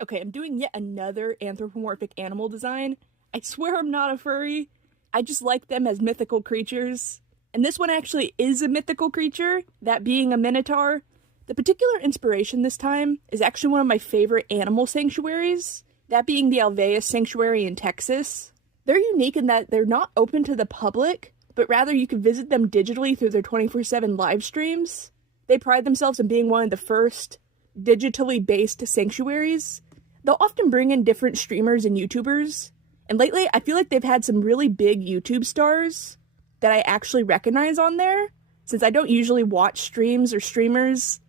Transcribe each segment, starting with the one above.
Okay, I'm doing yet another anthropomorphic animal design. I swear I'm not a furry. I just like them as mythical creatures. And this one actually is a mythical creature, that being a minotaur. The particular inspiration this time is actually one of my favorite animal sanctuaries, that being the Alveas sanctuary in Texas. They're unique in that they're not open to the public, but rather you can visit them digitally through their 24/7 live streams. They pride themselves in being one of the first digitally based sanctuaries. They'll often bring in different streamers and YouTubers, and lately I feel like they've had some really big YouTube stars that I actually recognize on there. Since I don't usually watch streams or streamers,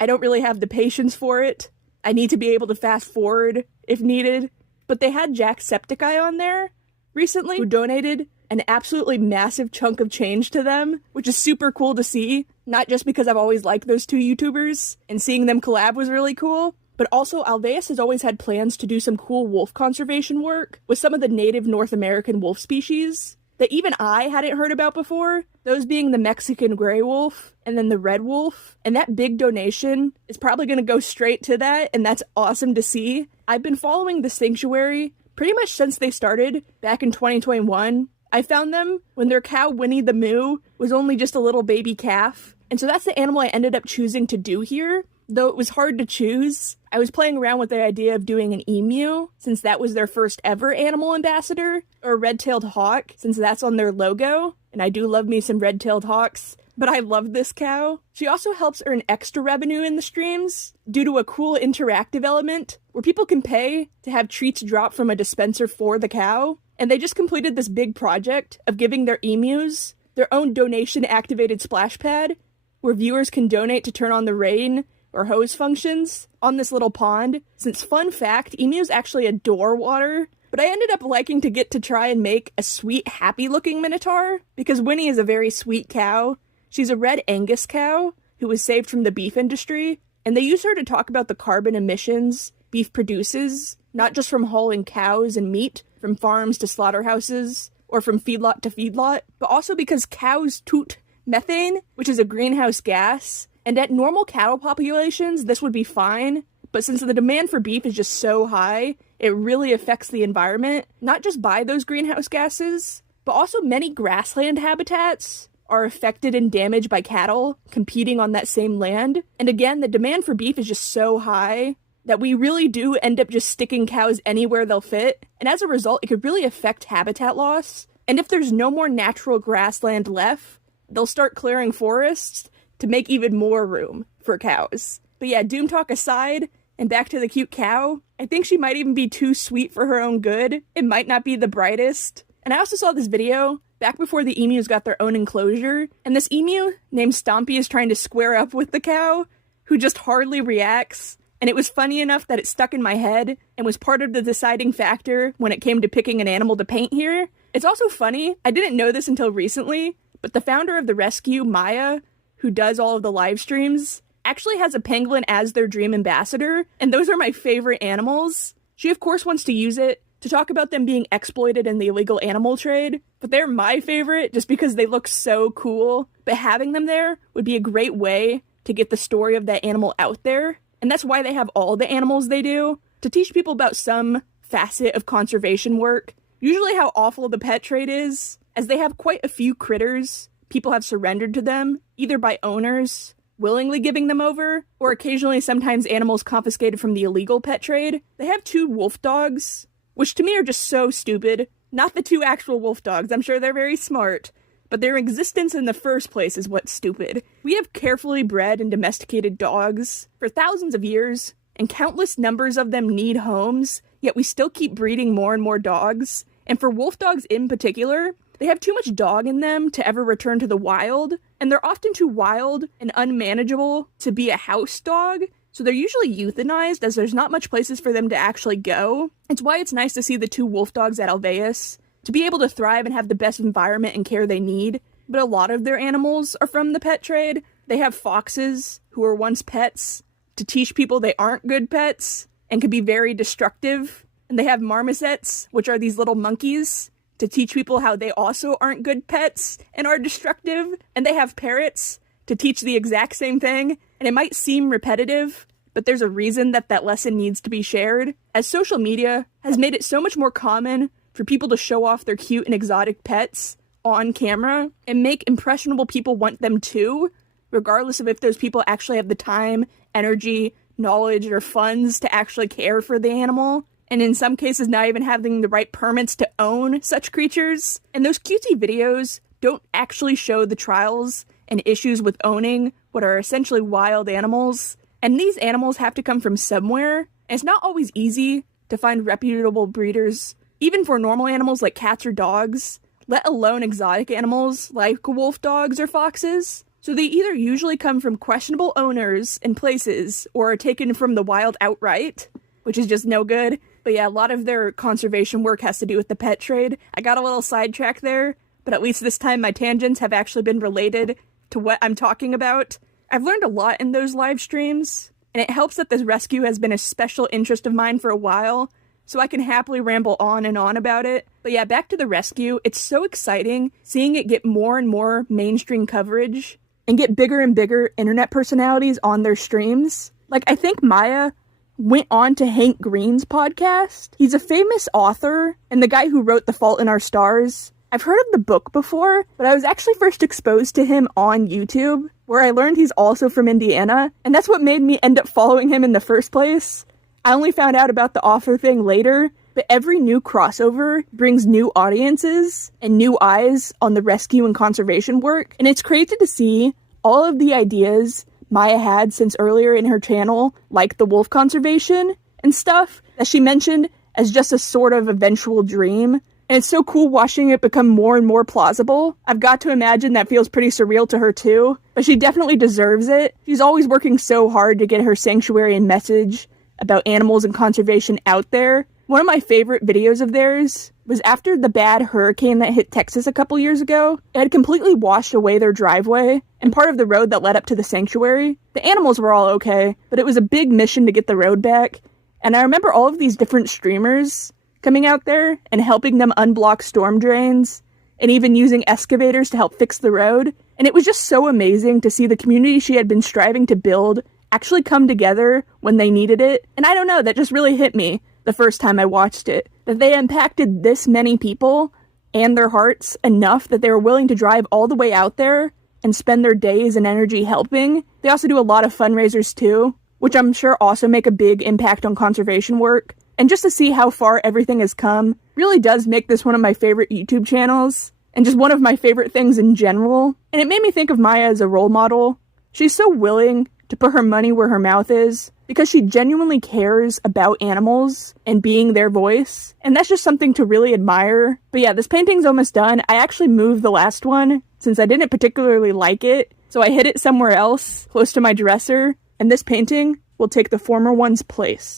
I don't really have the patience for it. I need to be able to fast forward if needed. But they had Jacksepticeye on there recently, who donated an absolutely massive chunk of change to them, which is super cool to see. Not just because I've always liked those two YouTubers, and seeing them collab was really cool, but also Alveas has always had plans to do some cool wolf conservation work with some of the native North American wolf species that even I hadn't heard about before, those being the Mexican gray wolf and then the red wolf. And that big donation is probably going to go straight to that, and that's awesome to see. I've been following the sanctuary pretty much since they started back in 2021. I found them when their cow Winnie the Moo was only just a little baby calf, and so that's the animal I ended up choosing to do here. Though it was hard to choose, I was playing around with the idea of doing an emu, since that was their first ever animal ambassador, or a red-tailed hawk, since that's on their logo, and I do love me some red-tailed hawks, but I love this cow. She also helps earn extra revenue in the streams, due to a cool interactive element, where people can pay to have treats drop from a dispenser for the cow, and they just completed this big project of giving their emus their own donation-activated splash pad, where viewers can donate to turn on the rain or hose functions on this little pond, since fun fact, emus actually adore water. But I ended up liking to get to try and make a sweet, happy-looking minotaur, because Winnie is a very sweet cow. She's a red Angus cow who was saved from the beef industry, and they use her to talk about the carbon emissions beef produces, not just from hauling cows and meat from farms to slaughterhouses, or from feedlot to feedlot, but also because cows toot methane, which is a greenhouse gas. And at normal cattle populations, this would be fine, but since the demand for beef is just so high, it really affects the environment, not just by those greenhouse gases, but also many grassland habitats are affected and damaged by cattle competing on that same land. And again, the demand for beef is just so high that we really do end up just sticking cows anywhere they'll fit, and as a result, it could really affect habitat loss. And if there's no more natural grassland left, they'll start clearing forests to make even more room for cows. But yeah, Doom talk aside, and back to the cute cow, I think she might even be too sweet for her own good. It might not be the brightest. And I also saw this video back before the emus got their own enclosure, and this emu named Stompy is trying to square up with the cow, who just hardly reacts. And it was funny enough that it stuck in my head and was part of the deciding factor when it came to picking an animal to paint here. It's also funny, I didn't know this until recently, but the founder of the rescue, Maya, who does all of the live streams, actually has a penguin as their dream ambassador, and those are my favorite animals. She of course wants to use it to talk about them being exploited in the illegal animal trade, but they're my favorite just because they look so cool. But having them there would be a great way to get the story of that animal out there, and that's why they have all the animals they do, to teach people about some facet of conservation work, usually how awful the pet trade is, as they have quite a few critters people have surrendered to them, either by owners willingly giving them over, or occasionally sometimes animals confiscated from the illegal pet trade. They have 2 wolf dogs, which to me are just so stupid. Not the 2 actual wolf dogs, I'm sure they're very smart, but their existence in the first place is what's stupid. We have carefully bred and domesticated dogs for thousands of years, and countless numbers of them need homes, yet we still keep breeding more and more dogs. And for wolf dogs in particular, they have too much dog in them to ever return to the wild, and they're often too wild and unmanageable to be a house dog, so they're usually euthanized as there's not much places for them to actually go. It's why it's nice to see the 2 wolf dogs at Alveas, to be able to thrive and have the best environment and care they need. But a lot of their animals are from the pet trade. They have foxes, who were once pets, to teach people they aren't good pets, and can be very destructive. And they have marmosets, which are these little monkeys, to teach people how they also aren't good pets and are destructive. And they have parrots to teach the exact same thing. And it might seem repetitive, but there's a reason that that lesson needs to be shared, as social media has made it so much more common for people to show off their cute and exotic pets on camera and make impressionable people want them too, regardless of if those people actually have the time, energy, knowledge, or funds to actually care for the animal, and in some cases not even having the right permits to own such creatures. And those cutesy videos don't actually show the trials and issues with owning what are essentially wild animals, and these animals have to come from somewhere, and it's not always easy to find reputable breeders, even for normal animals like cats or dogs, let alone exotic animals like wolf dogs or foxes. So they either usually come from questionable owners and places, or are taken from the wild outright, which is just no good. But yeah, a lot of their conservation work has to do with the pet trade. I got a little sidetracked there, but at least this time my tangents have actually been related to what I'm talking about. I've learned a lot in those live streams, and it helps that this rescue has been a special interest of mine for a while, so I can happily ramble on and on about it. But yeah, back to the rescue. It's so exciting seeing it get more and more mainstream coverage and get bigger and bigger internet personalities on their streams. Like, I think Maya went on to Hank Green's podcast. He's a famous author and the guy who wrote The Fault in Our Stars. I've heard of the book before, but I was actually first exposed to him on YouTube, where I learned he's also from Indiana, and that's what made me end up following him in the first place. I only found out about the author thing later, but every new crossover brings new audiences and new eyes on the rescue and conservation work, and it's crazy to see all of the ideas Maya had since earlier in her channel, like the wolf conservation and stuff, that she mentioned as just a sort of eventual dream. And it's so cool watching it become more and more plausible. I've got to imagine that feels pretty surreal to her too, but she definitely deserves it. She's always working so hard to get her sanctuary and message about animals and conservation out there. One of my favorite videos of theirs was after the bad hurricane that hit Texas a couple years ago. It had completely washed away their driveway and part of the road that led up to the sanctuary. The animals were all okay, but it was a big mission to get the road back. And I remember all of these different streamers coming out there and helping them unblock storm drains and even using excavators to help fix the road. And it was just so amazing to see the community she had been striving to build actually come together when they needed it. And I don't know, that just really hit me the first time I watched it, that they impacted this many people and their hearts enough that they were willing to drive all the way out there and spend their days and energy helping. They also do a lot of fundraisers too, which I'm sure also make a big impact on conservation work. And just to see how far everything has come really does make this one of my favorite YouTube channels, and just one of my favorite things in general. And it made me think of Maya as a role model. She's so willing to put her money where her mouth is, because she genuinely cares about animals and being their voice, and that's just something to really admire. But yeah, this painting's almost done. I actually moved the last one, since I didn't particularly like it, so I hid it somewhere else, close to my dresser, and this painting will take the former one's place.